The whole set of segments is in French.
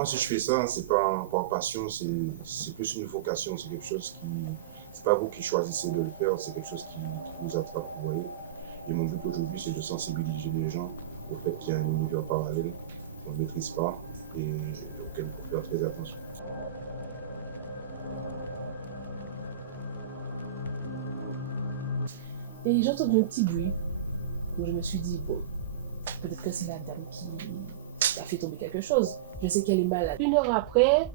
Moi, si je fais ça, c'est pas par passion, c'est plus une vocation. C'est quelque chose qui. C'est pas vous qui choisissez de le faire, c'est quelque chose qui vous attrape, vous voyez. Et mon but aujourd'hui, c'est de sensibiliser les gens au fait qu'il y a un univers parallèle qu'on ne maîtrise pas et auquel il faut faire très attention. Et j'ai entendu un petit bruit. Donc je me suis dit, bon, peut-être que c'est la dame qui a fait tomber quelque chose. Je sais qu'elle est malade. 1 heure après,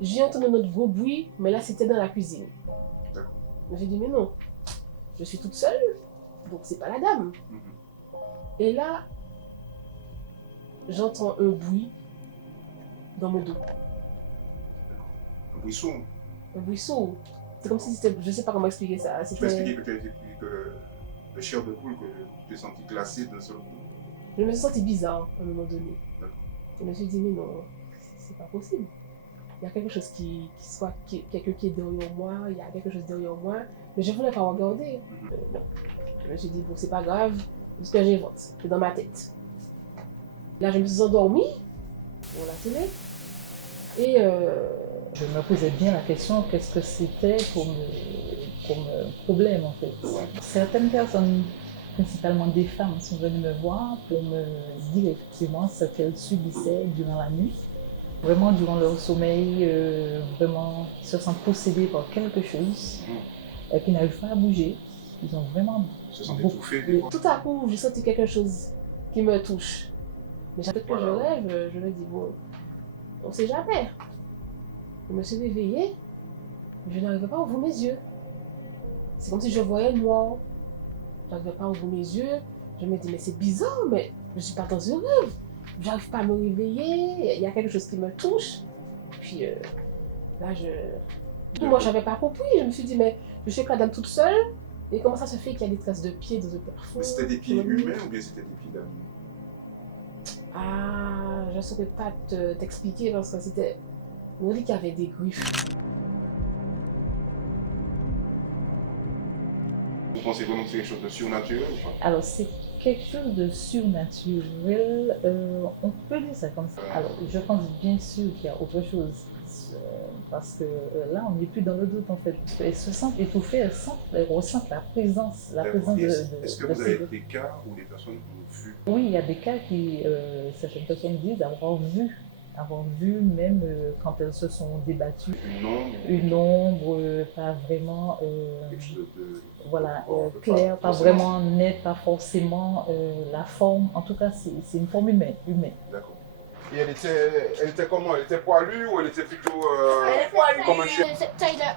j'ai entendu un autre gros bruit, mais là c'était dans la cuisine. D'accord. J'ai dit, mais non, je suis toute seule, donc c'est pas la dame. Et là, j'entends un bruit dans mon dos. Un bruit sourd. Un bruit sourd. C'est comme si c'était, je sais pas comment expliquer ça. Tu peux expliquer que le chair de poule, que tu t'es senti glacé d'un seul coup. Je me suis sentie bizarre à un moment donné. D'accord. Je me suis dit, mais non, c'est pas possible. Il y a quelque chose quelqu'un qui est derrière moi, il y a quelque chose derrière moi, mais je voulais pas regarder. Non. Je me suis dit, bon, c'est pas grave, ce que j'invente, c'est dans ma tête. Là, je me suis endormie pour la télé, et je me posais bien la question, qu'est-ce que c'était comme problème en fait. Certaines personnes, principalement des femmes, sont venues me voir pour me dire effectivement ce qu'elles subissaient durant la nuit. Vraiment durant leur sommeil, vraiment se sentent possédés par quelque chose qui n'arrive pas à bouger. Ils ont vraiment se sentent étouffés. Tout à coup, j'ai senti quelque chose qui me touche. Mais peut-être que je rêve, je me dis, bon, on ne sait jamais. Je me suis réveillée, je n'arrivais pas à ouvrir mes yeux. C'est comme si je voyais noir. Je n'arrivais pas à ouvrir mes yeux. Je me dis, mais c'est bizarre, mais je ne suis pas dans un rêve. Je n'arrive pas à me réveiller, il y a quelque chose qui me touche. Puis là, moi, je n'avais pas compris. Je me suis dit, mais je suis avec la dame toute seule. Et comment ça se fait qu'il y a des traces de pieds dans le parfum? Mais c'était des pieds humains ou bien c'était des pieds d'animaux? Ah, je ne saurais pas t'expliquer parce que c'était. On dit qu'il y avait des griffes. Vous pensez vraiment que c'est quelque chose de surnaturel ou pas? Alors, c'est quelque chose de surnaturel, on peut dire ça comme ça. Alors, je pense bien sûr qu'il y a autre chose. Parce que là, on n'est plus dans le doute en fait. Elles se sentent étouffées, elles ressentent la présence de. Est-ce que vous avez des cas où les personnes ont vu? Oui, il y a des cas qui, certaines personnes disent avoir vu même quand elles se sont débattues. Une ombre, pas vraiment voilà, claire, pas vraiment nette, pas forcément la forme. En tout cas, c'est une forme humaine. D'accord. Et elle était comment? Elle était poilue ou elle était plutôt elle est poilue, comme un chien? cette taille-là,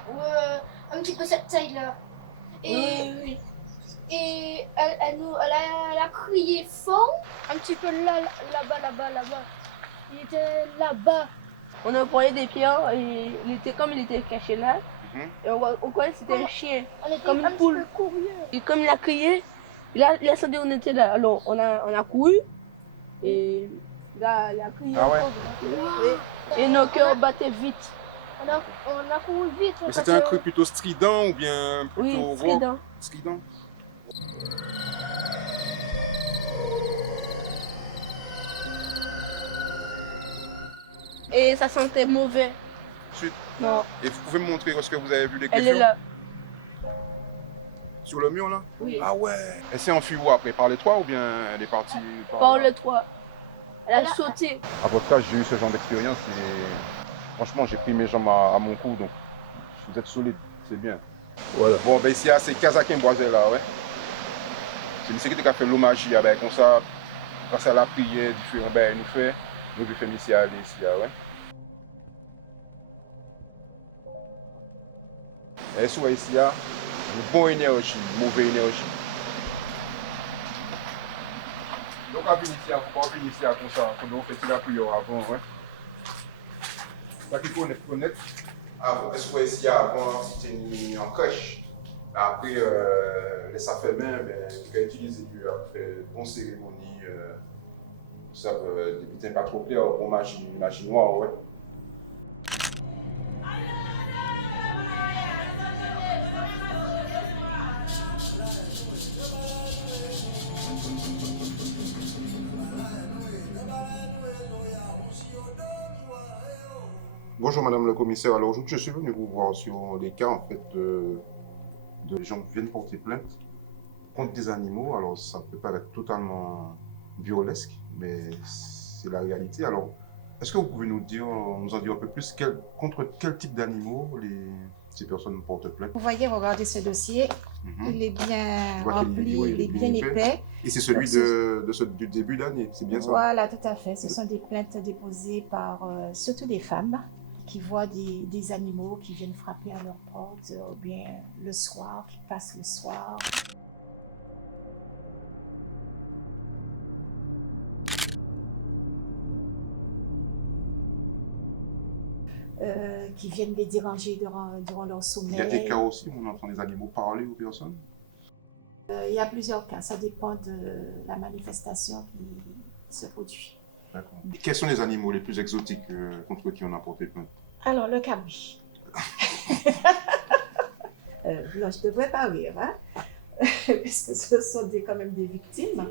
un petit peu cette taille-là. Et elle a crié fort, un petit peu là-bas. Il était là-bas. On a envoyé des pierres et il était caché là. Et on croyait que c'était un chien, comme une poule. Et comme il a crié, il a senti qu'on était là. Alors on a couru et là, il a crié. Ah ouais. Et nos cœurs battaient vite. On a couru vite. Mais c'était un cri plutôt strident ou bien plutôt strident. Strident. Et ça sentait mauvais. Ensuite, non. Et vous pouvez me montrer ce que vous avez vu les griffures? Elle est là. Sur le mur là? Oui. Ah ouais. Elle s'est enfuie où après? Par les toits ou bien elle est partie par le toit. Elle a sauté. À votre âge, j'ai eu ce genre d'expérience et franchement, j'ai pris mes jambes à mon cou, donc vous êtes solide, c'est bien. Voilà. Bon, ben ici, c'est Kazakin Boisé là, ouais. C'est une sécurité qui a fait l'hommage, ben, comme ça, quand ça l'a prié, différent, ben, nous fait ici, aller ici, ouais. Et soit ici, il y a une bonne énergie, une mauvaise énergie. Donc, on va venir ici, on va venir ici comme ça, quand on fait la prière avant, ouais. Ça qu'il faut connaître. Avant, ici, avant, c'était une en crèche. Après, les affaires-mains, on a utilisé après bonne cérémonie, ça, des pas trop clair pour magie noire, ouais. Bonjour Madame le Commissaire. Alors aujourd'hui, je suis venu vous voir sur des cas en fait de gens qui viennent porter plainte contre des animaux. Alors ça peut paraître totalement burlesque, mais c'est la réalité. Alors, est-ce que vous pouvez nous en dire un peu plus contre quel type d'animaux ces personnes portent plainte? Vous voyez, regardez ce dossier, il est bien rempli, il est bien épais. Et c'est celui du début d'année, c'est bien ça? Voilà, tout à fait. Ce sont des plaintes déposées par surtout des femmes qui voient des animaux qui viennent frapper à leur porte, ou bien le soir, qui passent le soir. Qui viennent les déranger durant leur sommeil. Il y a des cas aussi où on entend des animaux parler aux personnes? Il y a plusieurs cas, ça dépend de la manifestation qui se produit. D'accord. Et quels sont les animaux les plus exotiques contre qui on a porté plainte? Alors, le cabri. Non, je ne devrais pas rire, hein? Puisque ce sont quand même des victimes.